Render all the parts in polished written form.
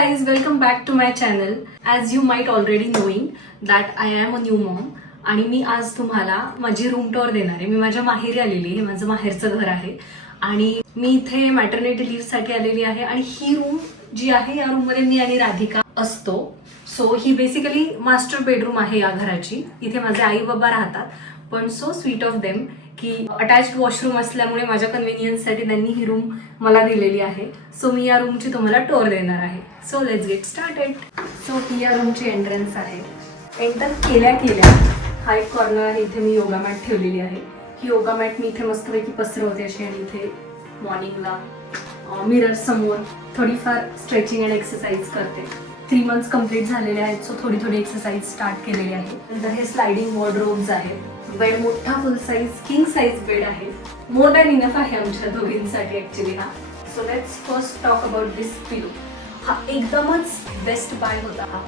guys, welcome back to my channel. As you might already knowing that I am a new mom आणि मी आज तुम्हाला माझी room tour देणार आहे. मी माझ्या माहेरी आलेली आहे. हे माझं माहेरचं घर आहे आणि मी इथे मॅटर्निटी लीव्ह साठी आलेली आहे आणि ही रूम जी आहे या रूम मध्ये मी आणि राधिका असतो. सो ही बेसिकली मास्टर बेडरूम आहे या घराची. इथे माझे आई बाबा राहतात पण सो स्वीट ऑफ देम की अटॅच्ड वॉशरूम असल्यामुळे माझ्या कन्व्हिनियन्ससाठी त्यांनी ही रूम मला दिलेली आहे. सो मी या रूमची तुम्हाला टूर देणार आहे. So let's get started. So ही या रूमची एंट्रन्स आहे. एंटर केल्या हा एक कॉर्नर आहे. इथे मी योगा मॅट ठेवलेली आहे. ही योगा मॅट मी इथे मस्तपैकी पसरवते अशी आणि इथे मॉर्निंगला मिरर समोर थोडीफार स्ट्रेचिंग अँड एक्सरसाइज करते. 3 मंथ्स कंप्लीट झालेले आहेत सो थोडी एक्सरसाइज स्टार्ट केलेली आहे. नंतर हे स्लायडिंग वॉर्डरोब्स आहेत. बेड मोठा full size king size bed आहे. मोर दॅन इनफ आहे आमच्या दोघींसाठी ऍक्च्युली हा. So let's first talk about this pillow. हा एकदमच बेस्ट बाय होता. हा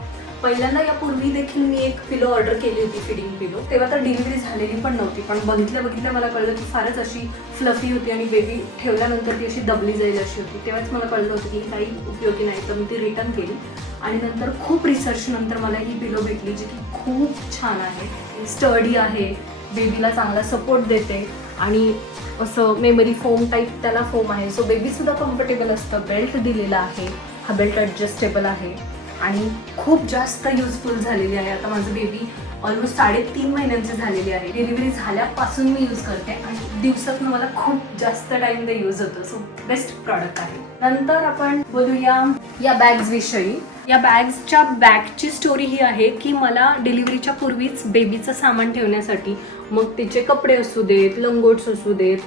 पहिल्यांदा यापूर्वी देखील मी एक पिलो ऑर्डर केली होती, फिडिंग पिलो. तेव्हा तर डिलिव्हरी झालेली पण नव्हती पण बघितल्या मला कळलं की फारच अशी फ्लफी होती आणि बेबी ठेवल्यानंतर ती अशी दबली जाईल अशी होती. तेव्हाच मला कळलं होतं की काही उपयोगी नाही तर मी ती रिटर्न केली आणि नंतर खूप रिसर्च नंतर मला ही पिलो भेटली जी की खूप छान आहे. स्टडी आहे, बेबीला चांगला सपोर्ट देते आणि असं मेमरी फोम टाईप त्याला फोम आहे. सो बेबीसुद्धा कम्फर्टेबल असतं. बेल्ट दिलेला आहे. हा बेल्ट ॲडजस्टेबल आहे आणि खूप जास्त युजफुल झालेली आहे. आता माझं बेबी ऑलमोस्ट 3.5 महिन्यांची झालेली आहे. डिलिव्हरी झाल्यापासून मी यूज करते आणि दिवसातनं मला खूप जास्त टाइम ते यूज होतं. सो बेस्ट प्रॉडक्ट आहे. नंतर आपण बोलूया या बॅग्स विषयी. या बॅग्सच्या बॅगची स्टोरी ही आहे की मला डिलिव्हरीच्या पूर्वीच बेबीचं सामान ठेवण्यासाठी, मग तिचे कपडे असू देत, लंगोट्स असू देत,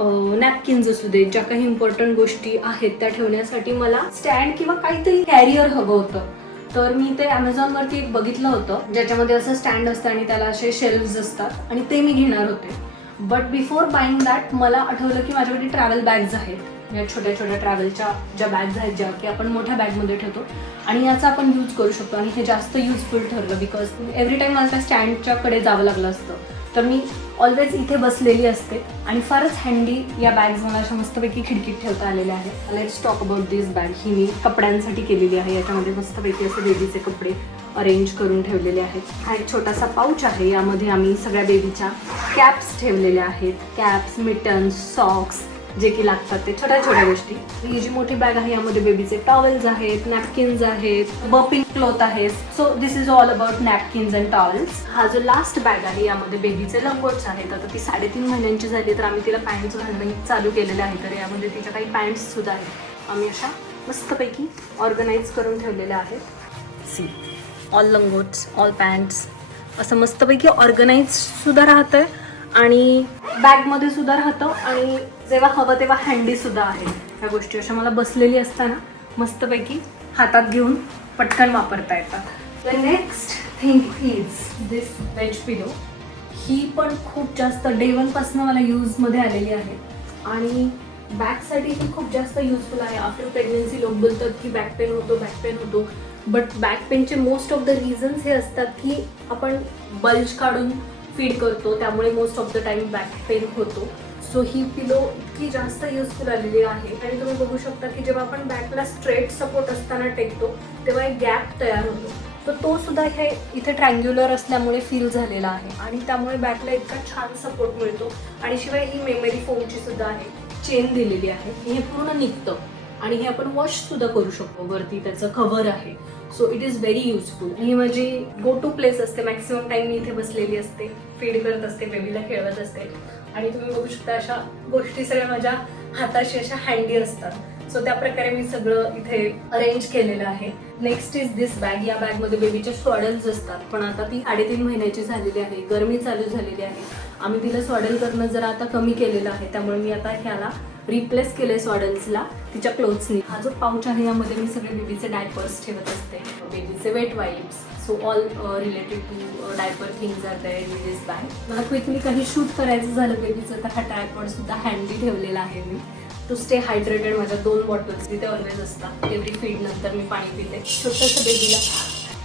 नॅपकिन्स असू देत, ज्या काही इम्पॉर्टंट गोष्टी आहेत त्या ठेवण्यासाठी मला स्टँड किंवा काहीतरी कॅरियर हवं होतं. तर मी ते ॲमेझॉनवरती एक बघितलं होतं ज्याच्यामध्ये असं स्टँड असतं आणि त्याला असे शेल्फ्स असतात आणि ते मी घेणार होते. बट बिफोर बाईंग दॅट मला आठवलं की माझ्याकडे ट्रॅव्हल बॅग्स आहेत. या छोट्या ट्रॅव्हलच्या ज्या बॅग्स आहेत ज्या की आपण मोठ्या बॅगमध्ये ठेवतो आणि याचा आपण यूज करू शकतो आणि हे जास्त युजफुल ठरलं बिकॉज एव्हरी टाईम मला त्या स्टँडच्याकडे जावं लागलं असतं. तर मी ऑलवेज इथे बसलेली असते आणि फारच हँडी या बॅग्स मला अशा मस्तपैकी खिडकीत ठेवता आलेल्या आहेत. Let's talk about this bag. ही मी कपड्यांसाठी केलेली आहे. याच्यामध्ये मस्तपैकी असे बेबीचे कपडे अरेंज करून ठेवलेले आहेत. हा एक छोटासा पाऊच आहे. यामध्ये आम्ही सगळ्या बेबीच्या कॅप्स ठेवलेल्या आहेत. कॅप्स, मिटन्स, सॉक्स जे की लागतात ते छोट्या गोष्टी. ही जी मोठी बॅग आहे यामध्ये बेबीचे टॉवेल्स आहेत, नॅपकिन्स आहेत, बर्पिंग क्लॉथ आहेत. So this is all about napkins and towels. हा जो लास्ट बॅग आहे यामध्ये बेबीचे लंगोट्स आहेत. आता ती 3.5 महिन्यांची झाली तर आम्ही तिला पॅन्ट्स घालणं चालू केलेलं आहे. तर यामध्ये तिच्या काही पॅन्ट्स सुद्धा आहेत. आम्ही अशा मस्तपैकी ऑर्गनाईज करून ठेवलेल्या आहेत. सी ऑल लंगोट्स, ऑल पॅन्ट्स असं मस्तपैकी ऑर्गनाईज सुद्धा राहतंय आणि बॅगमध्ये सुद्धा राहतं आणि जेव्हा हवं तेव्हा हँडी सुद्धा आहे. ह्या गोष्टी अशा मला बसलेली असताना मस्तपैकी हातात घेऊन पटकन वापरता येतात. The next thing is this bed pillow. ही पण खूप जास्त डे 1 पासून मला यूजमध्ये आलेली आहे आणि बॅकसाठी ही खूप जास्त युजफुल आहे. आफ्टर प्रेग्नन्सी लोक बोलतात की बॅक पेन होतो बट बॅक पेनचे मोस्ट ऑफ द रिझन्स हे असतात की आपण बल्ज काढून फीड करतो त्यामुळे most of the time back pain होतो. सो ही पिलो इतकी जास्त युजफुल आलेली आहे आणि तुम्ही बघू शकता की जेव्हा आपण बॅकला स्ट्रेट सपोर्ट असताना टेकतो तेव्हा एक गॅप तयार होतो. तर तो सुद्धा हे इथे ट्रँग्युलर असल्यामुळे फील झालेला आहे आणि त्यामुळे बॅकला इतका छान सपोर्ट मिळतो. आणि शिवाय ही मेमरी फोमची सुद्धा आहे. चेन दिलेली आहे. हे पूर्ण निघतं आणि हे आपण वॉश सुद्धा करू शकतो. वरती त्याचं कव्हर आहे. So it is very useful. ही माझी गो टू प्लेस असते. मॅक्सिमम टाइम मी इथे बसलेली असते, फीड करत असते, बेबीला खेळवत असते आणि तुम्ही बघू शकता अशा गोष्टी सगळ्या माझ्या हाताशी अशा हँडी असतात. सो त्या प्रकारे मी सगळं इथे अरेंज केलेलं आहे. Next is this bag. या बॅगमध्ये बेबीचे स्वॉडल्स असतात पण आता ती 3.5 महिन्याची झालेली आहे. गरमी चालू झालेली आहे. आम्ही तिला स्वॉडल करणं जरा आता कमी केलेलं आहे त्यामुळे मी आता ह्याला रिप्लेस केले स्वॉडल्सला तिच्या क्लोथ्सनी. हा जो पाऊच आहे यामध्ये मी सगळे बेबीचे डायपर्स ठेवत असते, बेबीचे wet wipes. So all related to diaper things are there in this bag. मला क्विकली काही शूट करायचं झालं बेबीचं तर हा ट्रायपॉड सुद्धा हँडी ठेवलेला आहे मी टू स्टे हायड्रेटेड. माझ्या 2 बॉटल्स तिथे ऑलवेज असतात. एव्हरी फीड नंतर मी पाणी पिते. छोटंसं बेबीला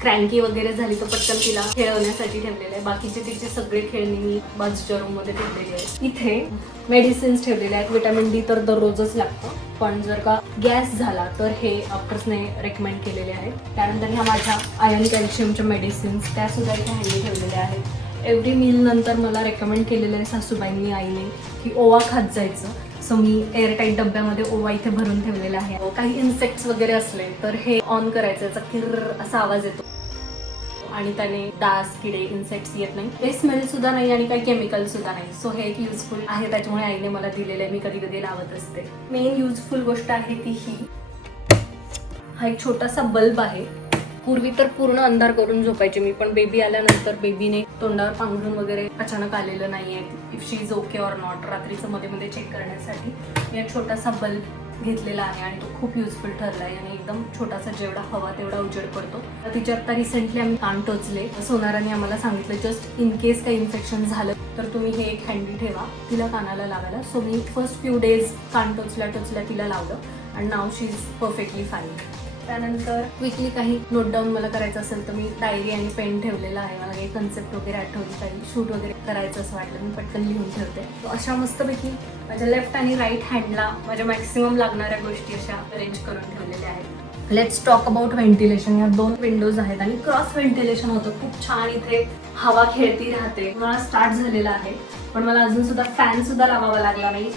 क्रँकी वगैरे झाली तर पटकन तिला खेळवण्यासाठी ठेवलेलं आहे. बाकीचे तिचे सगळे खेळणी मी बाजूच्या रूममध्ये ठेवलेले आहेत. इथे मेडिसिन्स ठेवलेले आहेत. विटॅमिन डी तर दररोजच लागतं, पण जर का गॅस झाला तर हे डॉक्टर्सने रेकमेंड केलेले आहेत. त्यानंतर ह्या माझ्या आयर्न कॅल्शियमच्या मेडिसिन्स त्यासुद्धा इथे हँडी ठेवलेल्या आहेत. एव्हरी मील नंतर मला रेकमेंड केलेलं आहे सासूबाईंनी, आईने, की ओवा खात जायचं. सो मी एअरटाईट डब्यामध्ये ओवा इथे भरून ठेवलेला आहे. काही इन्सेक्ट्स वगैरे असले तर हे ऑन करायचं, याचा किर्र असा आवाज येतो आणि त्याने डास, किडे, इन्सेक्ट्स येत नाही. काही स्मेल सुद्धा नाही आणि काही केमिकल सुद्धा नाही. सो हे एक युजफुल आहे, त्याच्यामुळे आईने मला दिलेलं आहे. मी कधी कधी लावत असते. मेन युजफुल गोष्ट आहे ती ही, हा एक छोटासा बल्ब आहे. पूर्वी तर पूर्ण अंधार करून झोपायचे मी, पण बेबी आल्यानंतर बेबीने तोंडावर पांघरून वगैरे अचानक आलेलं नाहीये. If she is okay or not, रात्रीचं मध्ये मध्ये चेक करण्यासाठी मी एक छोटासा बल्ब घेतलेला आहे आणि तो खूप युजफुल ठरला आहे. आणि एकदम छोटासा, जेवढा हवा तेवढा उजेड पडतो. तिच्या आता रिसेंटली आम्ही कान टोचले. सोनाराने आम्हाला सांगितलं जस्ट इन केस काही इन्फेक्शन झालं तर तुम्ही हे एक हँडी ठेवा तिला कानाला लावायला. सो मी फर्स्ट फ्यू डेज कान टोचल्या तिला लावलं आणि now she is perfectly fine. त्यानंतर क्विकली काही नोट डाऊन मला करायचं असेल तर मी डायरी आणि पेन ठेवलेला आहे. मला काही कन्सेप्ट वगैरे आठवली, काही शूट वगैरे करायचं असं वाटलं मी पटकन लिहून ठेवते. अशा मस्तपैकी माझ्या लेफ्ट आणि राईट हँडला माझ्या मॅक्सिमम लागणाऱ्या गोष्टी अशा अरेंज करून ठेवलेल्या आहेत. Let's talk about ventilation. या 2 विंडोज आहेत आणि क्रॉस व्हेंटिलेशन होतं. खूप छान इथे हवा खेळती राहते. मला स्टार्ट झालेला आहे, पण मला अजून सुद्धा फॅन सुद्धा लावावा लागला नाही.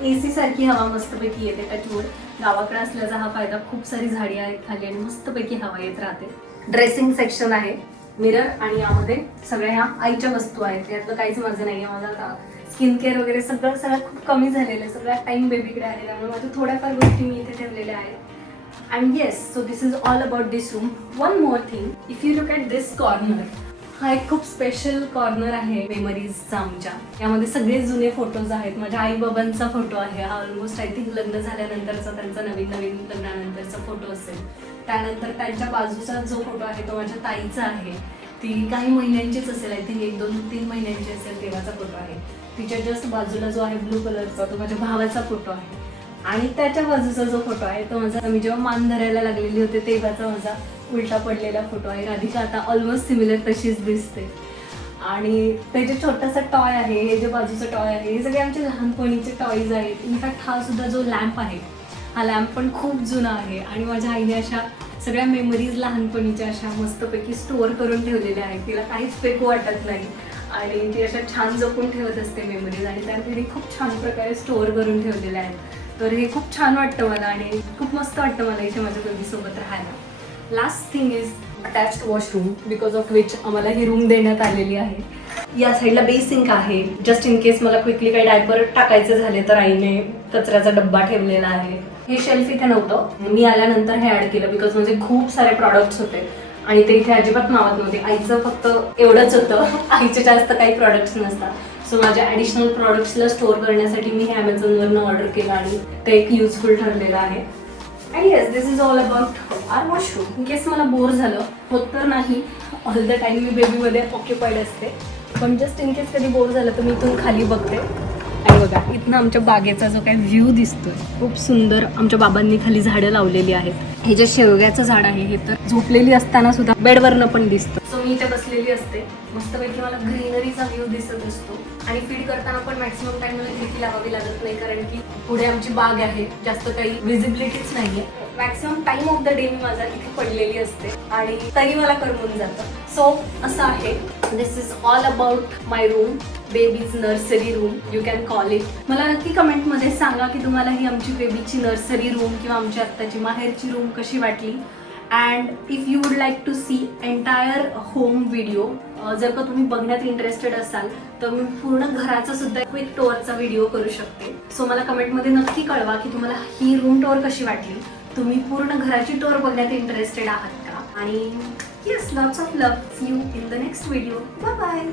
AC सारखी हवा मस्तपैकी येते. त्याच्यावर गावाकडे असल्याचा हा फायदा. खूप सारी झाडी आहेत खाली आणि मस्तपैकी हवा येत राहते. ड्रेसिंग सेक्शन आहे, मिरर, आणि यामध्ये सगळ्या ह्या आईच्या वस्तू आहेत. यातलं काहीच माझं नाही आहे. माझं आता स्किन केअर वगैरे सगळं खूप कमी झालेलं आहे. सगळा टाइम बेबीकडे आहे, त्यामुळे माझ्या थोड्याफार गोष्टी मी इथे ठेवलेल्या आहेत. And yes, so this is all about this room. One more thing, if you look at this corner, हा एक खूप स्पेशल कॉर्नर आहे मेमरीजचा आमच्या. यामध्ये सगळे जुने फोटोज आहेत. माझ्या आई बाबांचा फोटो आहे. हा ऑलमोस्ट आय थिंक लग्न झाल्यानंतरचा त्यांचा नवीन लग्नानंतरचा फोटो असेल. त्यानंतर त्यांच्या बाजूचा जो फोटो आहे तो माझ्या ताईचा आहे. ती काही महिन्यांचीच असेल, आय थिंक 1-2-3 महिन्यांची असेल तेव्हाचा फोटो आहे. तिच्या जस्ट बाजूला जो आहे ब्लू कलरचा तो माझ्या भावाचा फोटो आहे. आणि त्याच्या बाजूचा जो फोटो आहे तो माझा, मी जेव्हा मान धरायला लागलेली होते तेव्हाचा माझा उलटा पडलेला फोटो आहे. राधिका आता ऑलमोस्ट सिमिलर तशीच दिसते. आणि ते जे छोटासा टॉय आहे, हे जे बाजूचं टॉय आहे, हे सगळे आमचे लहानपणीचे टॉयज आहेत. इनफॅक्ट हा सुद्धा जो लॅम्प आहे, हा लॅम्प पण खूप जुना आहे. आणि माझ्या आईने अशा सगळ्या मेमरीज लहानपणीच्या अशा मस्तपैकी स्टोअर करून ठेवलेल्या आहेत. तिला काहीच फेकू वाटत नाही आणि ती अशा छान जपून ठेवत असते मेमरीज, आणि त्या तिने खूप छान प्रकारे स्टोअर करून ठेवलेल्या आहेत. तर हे खूप छान वाटतं मला आणि खूप मस्त वाटतं मला इथे माझ्या बेबीसोबत राहायला. Last thing is attached washroom, because of which आम्हाला ही रूम देण्यात आलेली आहे. या साईडला बेसिंक आहे. जस्ट इन केस मला क्विकली काही डायपर टाकायचे झाले तर आईने कचऱ्याचा डब्बा ठेवलेला आहे. हे शेल्फ इथे नव्हतं, मी आल्यानंतर हे ऍड केलं बिकॉज म्हणजे खूप सारे प्रॉडक्ट्स होते आणि ते इथे अजिबात नावात नव्हते. आईचं फक्त एवढंच होतं, आईचे जास्त काही प्रॉडक्ट्स नसतात. सो माझ्या ॲडिशनल प्रॉडक्ट्सला स्टोअर करण्यासाठी मी हे ॲमेझॉनवरनं ऑर्डर केलं आणि ते एक युजफुल ठरलेलं आहे. And yes, this is all about our washroom. In case मला बोर झालं होत तर नाही, ऑल द टाईम मी बेबीमध्ये ऑक्युपाईड असते, पण जस्ट इन केस कधी बोर झालं तर मी इथून खाली बघते आणि बघा इथनं आमच्या बागेचा जो काही व्ह्यू दिसतोय खूप सुंदर. आमच्या बाबांनी खाली झाडं लावलेली आहेत. हे जे शेवग्याचं झाड आहे हे तर झोपलेली असताना सुद्धा बेडवरनं पण दिसतं. सो मी इथे बसलेली असते, मस्तपैकी मला ग्रीनरीचा व्ह्यू दिसत असतो. आणि फीड करताना पण मॅक्सिमम टाइम मला खिडकी लावावी लागत नाही, कारण की पुढे आमची बाग आहे, जास्त काही विजिबिलिटीच नाहीये. Maximum time of the day मी माझा इथे पडलेली असते आणि तरी मला करमून जातं. सो असं आहे. This is all about my room, baby's nursery room you can call it. मला नक्की कमेंटमध्ये सांगा की तुम्हाला ही आमची बेबीची नर्सरी रूम किंवा आमची आत्ताची माहेरची रूम कशी वाटली. And if you would like to see entire home video, जर का तुम्ही बघण्यात इंटरेस्टेड असाल तर मी पूर्ण घराचा सुद्धा क्विक टूरचा व्हिडिओ करू शकते. सो मला कमेंटमध्ये नक्की कळवा की तुम्हाला ही रूम टूर कशी वाटली. तुम्ही पूर्ण घराची टूर बघण्यात इंटरेस्टेड आहात का. आणि yes, lots of love. See you in the next video. Bye bye.